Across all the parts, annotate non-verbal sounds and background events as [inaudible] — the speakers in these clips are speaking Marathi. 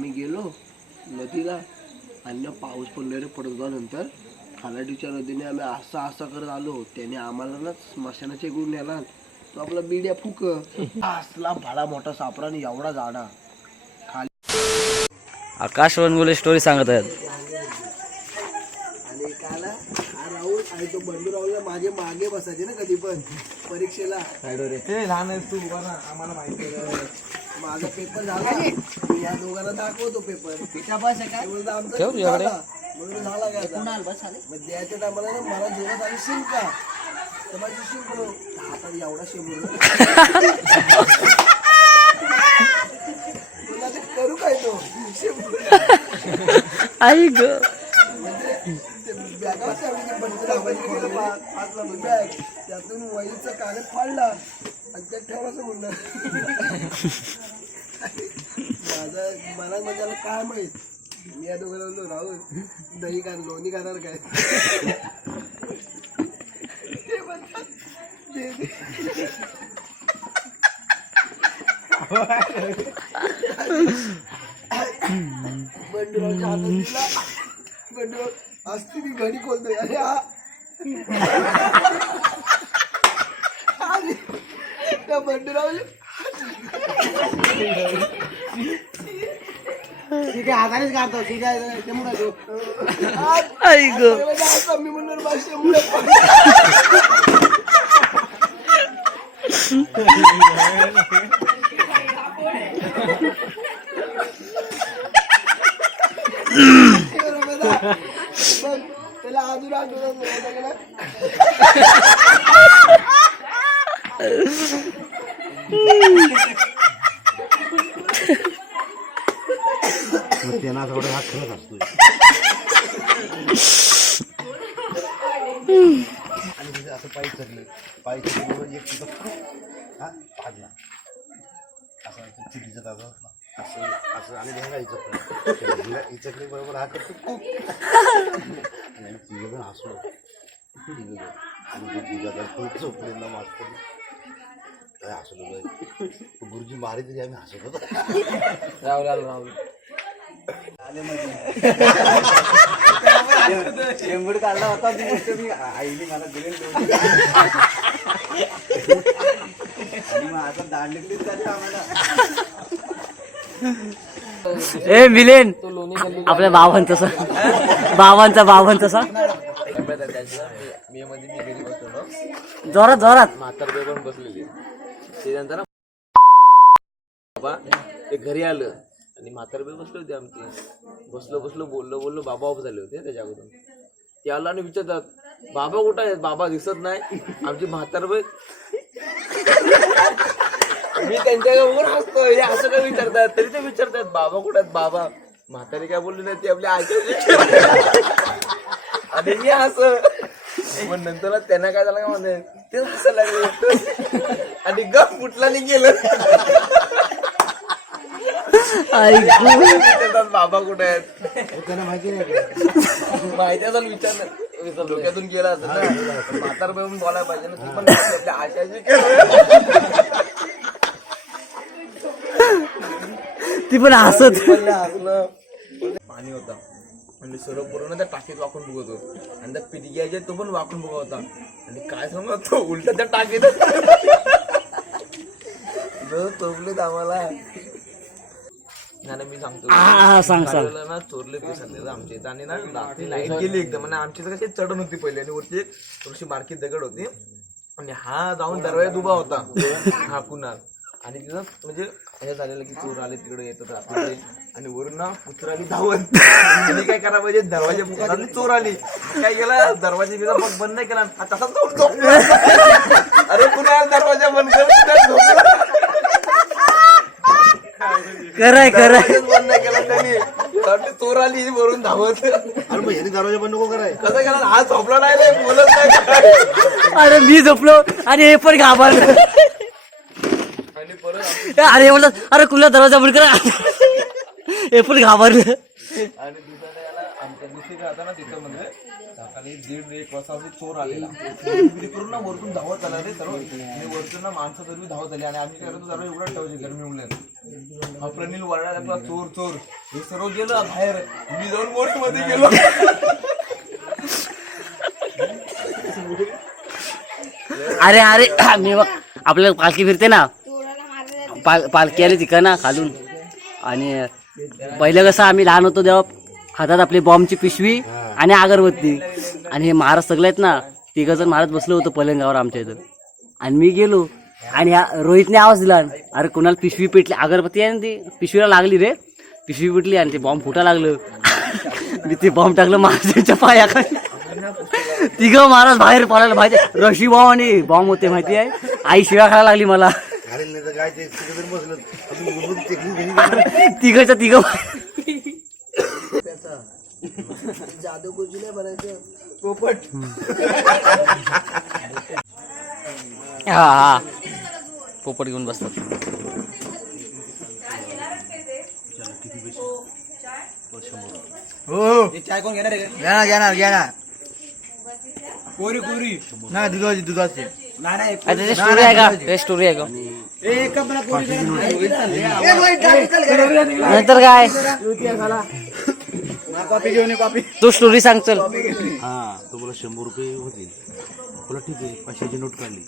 आम्ही गेलो नदीला. आणि ना पाऊस पडलेले पडत होता नंतर. खालाडीच्या नदीने आम्ही असं असं करत आलो. त्याने आम्हाला ना स्मशानाच्या गुण नेला. तो आपला बिड्या फुक. असला भाडा मोठा सापडा आणि एवढा झाडा आकाश वनगुले स्टोरी सांगत आहेत. आणि काला हा राहुल आणि तो बंडू राहुलला माझे मागे बसायचे ना कधी पण. परीक्षेला. लहान आहेस तू आम्हाला माहिती माझा पेपर झाला. मी या दोघांना दाखवतो पेपर. काय बोलतो आमचा ठेव तुझ्याकडे. झाला. म्हणून झाला का आता? मग द्यायच्या टायमाला ना मला जोरात आली शिंका तर माझी शिंक हातात एवढा शेंबूर तुला ते करू काय तो? आई ग. बॅगावर ठेवली ती बंद पा- पाच लाख बॅग. त्यातून वहीचा कागद फाडला. त्यात ठेवला असं म्हणलं माझा मला म्हणजे काय माहीत? मी या दोघं बोललो राहुल दही का लोणी खाणार काय? ते म्हणतात, "दे, दे." बंडूरावच्या हातात दिला. बंडूराव असती ती घडी खोलतोय. अरे हा. आहे हातानेच काढतो ठीक आहे ते भाषेमुळे [laughs] बघ, त्याला अजून आठवत नाही. त्यांना थोडं हात खरंच असतो आणि म्हणजे असं पाय चढलं. पाय चढल्यावर म्हणजे एक तिथं हा पाडला. असं चिडीचं दादा. असं असं आणि ढेंगा इचकलं इचकले बरोबर हा करतो खूप. आणि आम्ही तिघं पण हसलो. तिघं आणि ते तिघं खूप मास्तर काय हसलो गुरुजी मारे तरी आम्ही हसत होतो. राहुल राहुल. शेंबूड काढला होता ती गोष्ट मी. आईने मला दिली आणि मग आता आम्हाला. ए मिलेन आपल्या बाबांचा बाबांचा बाबांचा सांग मी मध्ये मी घरी बसलो जोरात जोरात. म्हातारबाई पण बसलेली त्याच्यानंतर ते घरी आलं. आणि म्हातारबाई बसले होते आमचे. बसलो बसलो बोललो बोललो बाबा ऑफ झाले होते त्याच्या अगोदर. ते आला आणि विचारतात बाबा कुठं आहेत? बाबा दिसत नाही. आमची म्हातारबाई मी त्यांच्या बघून हसतो हे असं काय विचारतात? तरी ते विचारतात बाबा कुठं आहेत? बाबा म्हातारी काय बोलली नाही ती आपल्या आईच्या आणि मी असं मग नंतर त्यांना काय झालं का म्हणते ते हसायला लागले. आणि गप फुटला नाही गेलं. बाबा कुठे आहेत? त्यांना माहिती नाही? माहिती असेल विचार डोक्यातून गेला असेल ना. म्हातार पण बोलायला पाहिजे ना. ती पण आपल्या आशाची ती पण हसत. हसलं. पाणी होता. म्हणजे सर्व पूर्ण त्या टाकीत वाकून बघत होतो. आणि त्या पिटग्याच्या तो पण वाकून बघत होता. आणि काय सांगू तो उलट त्या टाकीत चोपलेत [laughs] आम्हाला. नाही मी सांगतो. हा सांग सांग. चाललेलं ना चोरले ते संध्याचं आमच्या इथं आणि ना रात्री लाइट गेली एकदम. आणि कशी चढण होती पहिले आणि वरती एक थोडीशी बारकी दगड होती. आणि हा जाऊन दरवाजा उभा होता. हा कुणाल. आणि तिथं म्हणजे हे झालेलं की चोर आले तिकडे येतात रात्री आणि वरून ना कुत्रा आली धावत. आणि काय करा पाहिजे दरवाजा पुकारला आणि चोर आली. काय केला? दरवाजा बिजा मग बंद नाही केला. हा तसाच जाऊन झोपला. अरे कुणाल दरवाजा बंद कर कुणाल झोपला. कराय कराय दरवाजाच बंद नाही केला त्यांनी. वाटलं चोर आली वरून धावत. अरे मग यांनी दरवाजा बंद नको कराय? कसं केला? हा झोपला नाही रे, बोलत नाही. अरे मी झोपलो आणि हे पण घाबरलं. आणि परत आम्ही- अरे म्हणलं अरे कुठला दरवाजा बंद करा. हे पण घाबरलं. आणि दुसऱ्या याला दुसरीकडे आता ना तिथं म्हणजे सकाळी दीड एक वाजता असे चोर आलेला. ते पूर्ण वरतून धावत आला रे सर्व. आणि वरतून ना माणसं सर्व धावत आली. आणि आम्ही काय करतो सर्व एवढं ठेवायचे गरमी उमल्यात हा प्रनिल वरडा लागला चोर चोर. हे सर्व गेलं बाहेर. मी जाऊन मोठमध्ये गेलो. अरे अरे मी बघ आपल्याला पालखी फिरते ना. पाल पालखी आली तिकडं ना खालून. आणि पहिलं कसं आम्ही लहान होतो तेव्हा हातात आपली बॉम्बची पिशवी आणि अगरबत्ती. आणि हे महाराज सगळे आहेत ना तिघ जण महाराज बसलो होतो पलंगावर आमच्या इथं. आणि मी गेलो आणि रोहितने आवाज दिला अरे कुणाला पिशवी पेटली? अगरबत्ती आहे ना ती? पिशवीला लागली रे. पिशवी पेटली आणि ते बॉम्ब फुटा लागलं. [laughs] मी ते बॉम्ब टाकलं महाराजांच्या पायाखाली. तिघ महाराज बाहेर पडायला माहिती रशी बॉम्ब आणि बॉम्ब होते माहिती आहे? आई शिवा खायला लागली मला. तिघच्या तिघ जादू गुरुजी बनायचं. पोपट हा हा पोपट घेऊन बसतात चाय कोण घेणार घेणार घेणार घेणार कोरी कोरी नाही दुधाची दुधाची. नाही त्याची स्टोरी आहे का स्टोरी आहे का नंतर काय? कॉपी घेऊन ये, कॉपी. तू स्टोरी सांग चल. हा तो बोला शंभर रुपये होतील. बोला ठीक आहे पाचशेची नोट काढली.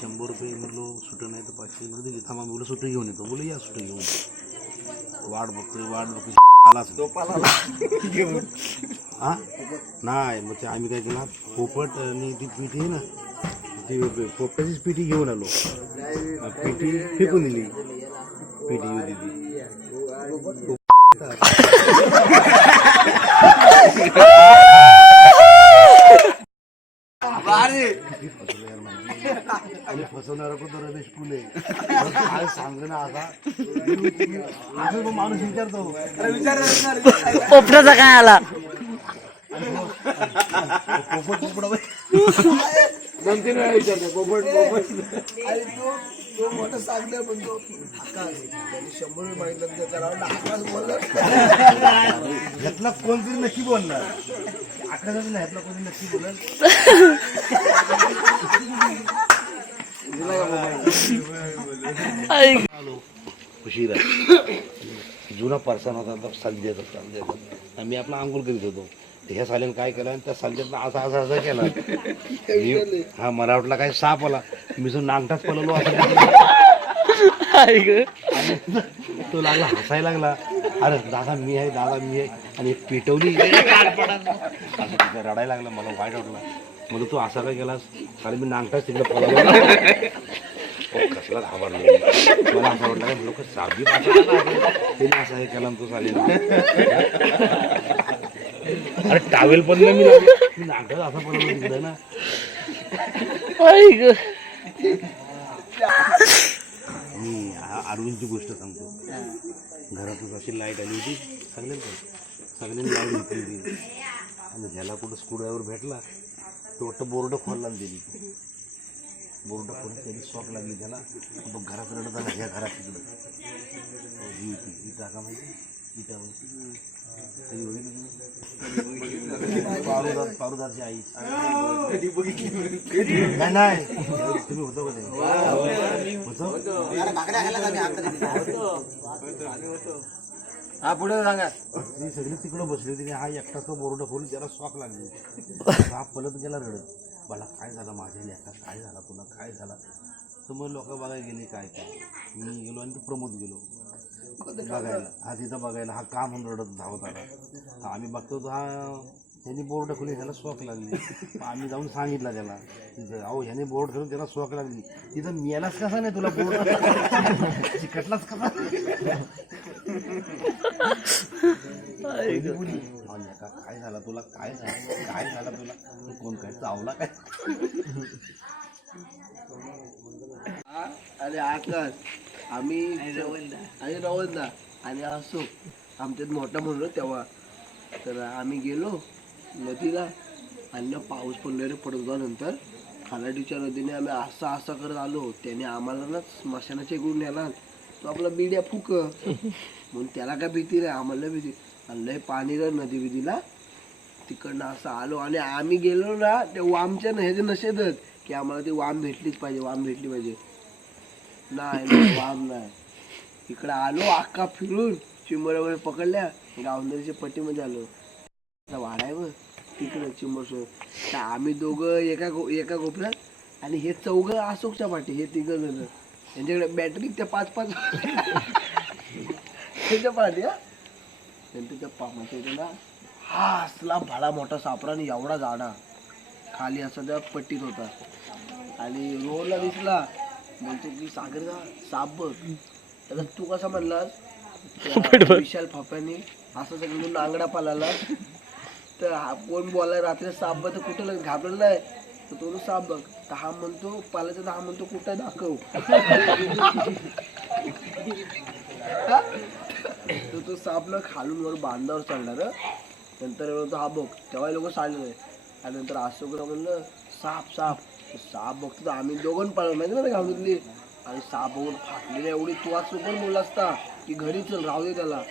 शंभर रुपये म्हणलो सुटं नाही तर पाचशे म्हणून दिली. थांबा बोला सुटं घेऊन येतो. बोला या सुटं घेऊन वाट बघतोय वाट बघतोय. आलाच हा? नाही मग ते आम्ही काय केला? पोपट आणि ती पिठी आहे ना ती पोपटाचीच पिठी घेऊन आलो. पिठी फेकून दिली. पिठी येऊ दिली आणि फसवणारा पण तो रमेश फुले काय सांग ना असा असं मग माणूस विचारतो पोपटाचा काय आला? पोपट दोन तीन वेळा विचारतो पोपट पोपट तो मोठा पण तो शंभर मागितलं आकाश बोलला कोणतरी नक्की बोलणार. आकड्याचं नाही ह्यातला कोणी नक्की बोलणार [laughs] उशिरा जुना परसान होता तर सल्द्याचा सल्द्याचा मी आपला आंघोळ करीत होतो ह्या साल्यानं काय केलं आणि त्या सल्द्यातनं असा असा असा केला मी- हा मला वाटला काय साप आला मी जो नांगटाच पलवलो असं तो लागला हसायला लागला अरे दादा मी आहे दादा मी आहे आणि पेटवली रडायला लागला मला वाईट वाटला मला तू असा काय केलास? कारण मी नांगटाच तिकडे पळालो कसला घाबरलो. मला असं वाटलं काय लोक साबी तिने असं हे केला तो चालेल अरे टावेल पण नाही मी नांगटाच असं पडलो तिकडे ना. मी अरविंदची गोष्ट सांगतो. घरातच अशी लाइट आली होती सगळ्यांना सगळ्यांनी लाइट घेतली होती. आणि ज्याला कुठं स्कूड्रायव्हर भेटला तो वाटतं बोर्ड खोलला आणि दिली बोर्ड खोल त्याची शॉक लागली त्याला तो घरात रडत आला ह्या घरात तिकडं तो ही होती ही टाका माहिती इटा माहिती कधी बघितली तुम्ही? पारुदार पारुदारची आई. नाही नाही. तुम्ही होतो का ते होतो। हा पुढे सांगा. ती सगळी तिकडं बसली होती आणि हा एकटा तो बोर्ड खोलून त्याला शॉक लागली. हा पलत गेला रडत. मला काय झालं माझ्या लेखा काय झाला तुला? काय झाला? तर मग लोक बघायला गेले काय काय? मी गेलो आणि तो प्रमोद गेलो. बघायला. हा तिथं बघायला हा का म्हणून रडत धावत आला. तर आम्ही बघतो तो हा त्यांनी बोर्ड खोली त्याला शॉक लागली. आम्ही जाऊन सांगितलं त्याला. तिथं अहो ह्याने बोर्ड खेळून त्याला शॉक लागली. तिथं मेलाच कसा नाही तुला बोर्ड? [laughs] चिकटलाच कसा? पहिली बोली "अहो, लेका, काय झालं तुला काय झालं काय झालं तुला कोण काय चावला काय आणि आकाश आम्ही आणि रवंदा. आणि असो आमच्यात मोठा म्हणलो तेव्हा. तर आम्ही गेलो नदीला. आणि ना पाऊस पडलेला पडत नंतर. खालाडीच्या नदीने आम्ही असा असा करत आलो. त्याने आम्हाला ना स्मशानाच्या इकडून नेला. तो आपला बिड्या फुक. म्हणून त्याला काय भीती नाही आम्हाला भीती. आणि लय पाणी जर नदी बिदीला तिकडनं असं आलो आणि आम्ही गेलो ना ते वामच्या ना ह्याचे नशेतच की आम्हाला ती वाम भेटलीच पाहिजे वाम भेटली पाहिजे. नाही नाही, वाम नाही. इकडं आलो अख्खा फिरून चिंबर वगैरे पकडल्या गावंदरीच्या पट्टीमध्ये आलो. वाढाय मग तिकडं चिंबर सोड आम्ही दोघं एका गो एका कोपऱ्यात आणि हे चौघं अशोकच्या पाठी हे तिघं जण. यांच्याकडे बॅटरी त्या पाच पाच त्याच्या पाठी हा? नंतर त्या पामाच्या इथे ना. हा असला भाडा मोठा सापडा आणि एवढा जाडा. खाली असं त्या पट्टीत होता. आणि रोडला दिसला. म्हणतो की सागरचा साप बघ. त्याला तू कसा म्हणलास? विशाल फाप्याने असं सगळं नांगडा पालाला. तर हा कोण बोलाय रात्री साप बघ तर कुठं लग- घाबरला नाही. तर तो साप बघ. तर हा म्हणतो पालाचा तर हा म्हणतो कुठं दाखव. [laughs] हा? तर तो सापला खालून वर बांधावर चढणार नंतर म्हणतो हा बघ तेव्हा लोक चालले आणि नंतर अशोकला म्हणलं साप साप. साप बघतो तर आम्ही दोघं पाळलं माहिती ना घालून आणि साप बघून फाटलेली एवढी तू आज पण बोलला असता की घरी चल राहू दे त्याला.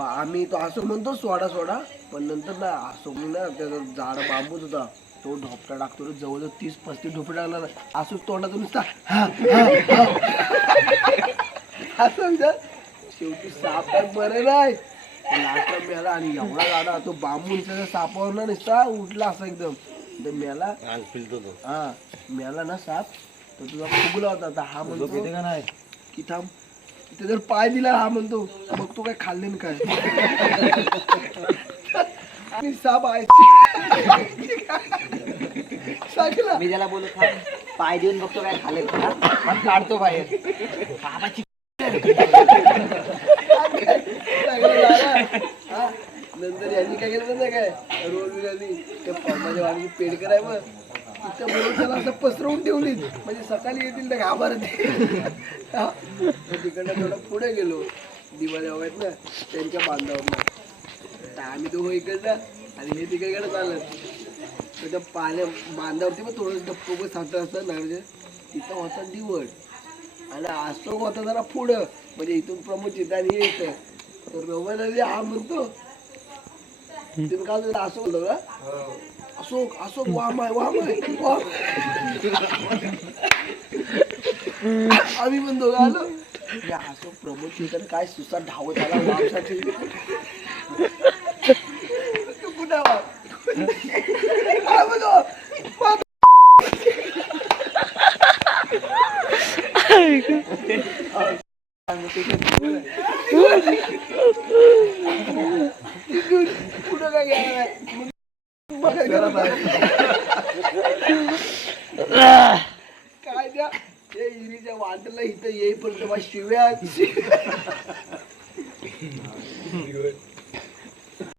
आम्ही तो असं म्हणतो सोडा सोडा. पण नंतर ना असं ना त्याचा झाड बांबूच होता. तो ढोपटा टाकतो जवळजवळ तीस पस्तीस ढोपटे टाकणार ना असं तोंडातून नुसता असं विचार शेवटी साप काय बरं नाही लास्टला मेला आणि एवढा गाडा तो सगळं सापावर ना नुसता उठला असा एकदम. तर मेला हा मेला ना साप तर तुझा फुगला होता. तर हा म्हणतो की थांब तिथे जर पाय दिला हा म्हणतो मग तो काय खाल्ले न काय? आणि साप आहे. मी त्याला बोलू खा पाय देऊन बघतो काय खाले पण काढतो बाहेर. हा. नंतर यांनी काय केलं नाही काय रोल बिर्याणी त्या पम्माच्या वाणी पेड कराय मग तिथं बरोबर त्याला असं पसरवून ठेवली म्हणजे सकाळी येतील तर घाबरत तिकडनं थोडं पुढे गेलो दिवाळी आहेत ना त्यांच्या बांधावर आम्ही दोघं इकडनं आणि हे तिकडे चालत तर त्या पाण्या बांधावरती पण थोडं डप्प साठं असतात नारळ तिथं होता दिवड आणि असतो होता जरा पुढं. म्हणजे इथून प्रमोद चितानी येत. तर रवण हा म्हणतो. तुम्ही काल तुला अशोक होतं का अशोक अशोक वाम आहे वाम आहे वाम आम्ही पण दोघं आलो. या अशोक प्रमोद चिताने काय सुसाट धावत आला वामसाठी. कुठं 对是什